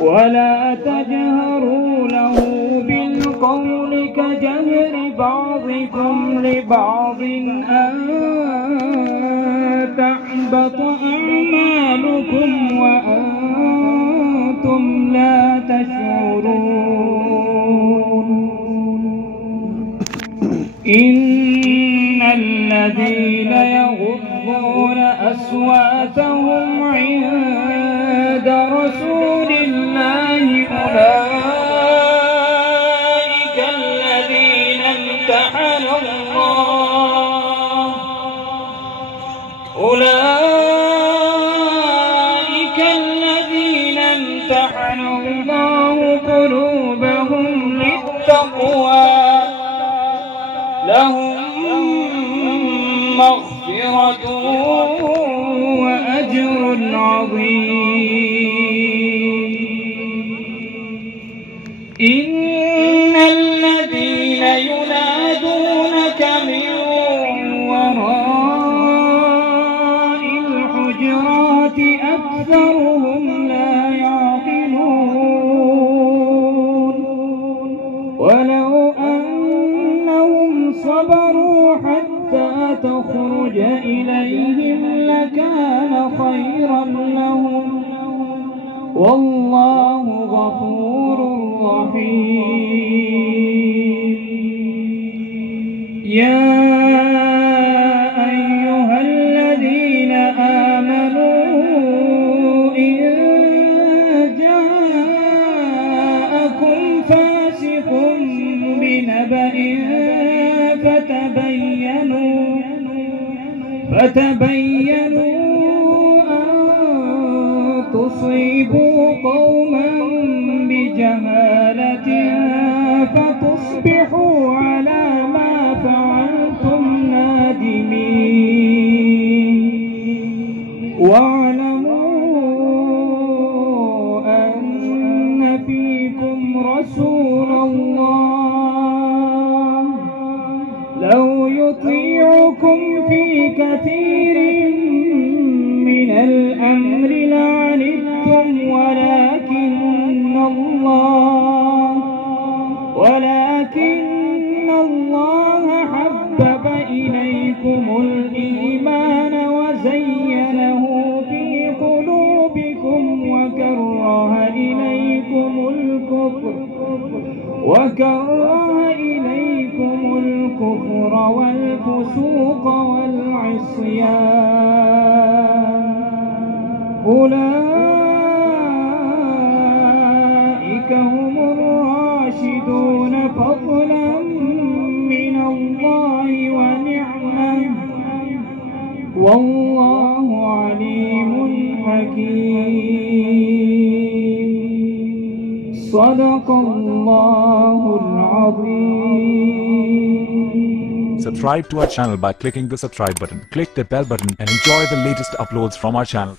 ولا تجهروا له بالقول كجهر بعضكم لبعض أن تحبط أعمالكم وأنتم لا تشعرون. إن الذين يغضون أصواتهم عند رسول الله أولئك الذين امتحن الله قلوبهم للتقوى لهم مغفرة وأجر عظيم. إن الذين ينادونك من وراء الحجرات أكثرهم لا يعقلون. ولو أنهم صبروا حتى تخرج إليهم لكان خيرا لهم والله غفور رحيم. يا أيها الذين آمنوا إن جاءكم فاسق بنبأ فتبينوا أن تصيبوا قوما بجهالة فتصبحوا على ما فعلتم نادمين. واعلموا أن فيكم رسول الله لو يطيعكم في كثير من الأمر لعنتم ولكن الله حبب إليكم الإيمان وزينه في قلوبكم وكره إليكم الكفر والفسوق والعصيان أولئك هم الراشدون فضلا من الله ونعمة والله عليم حكيم. صدق الله العظيم. Subscribe to our channel by clicking the subscribe button. Click the bell button and enjoy the latest uploads from our channel.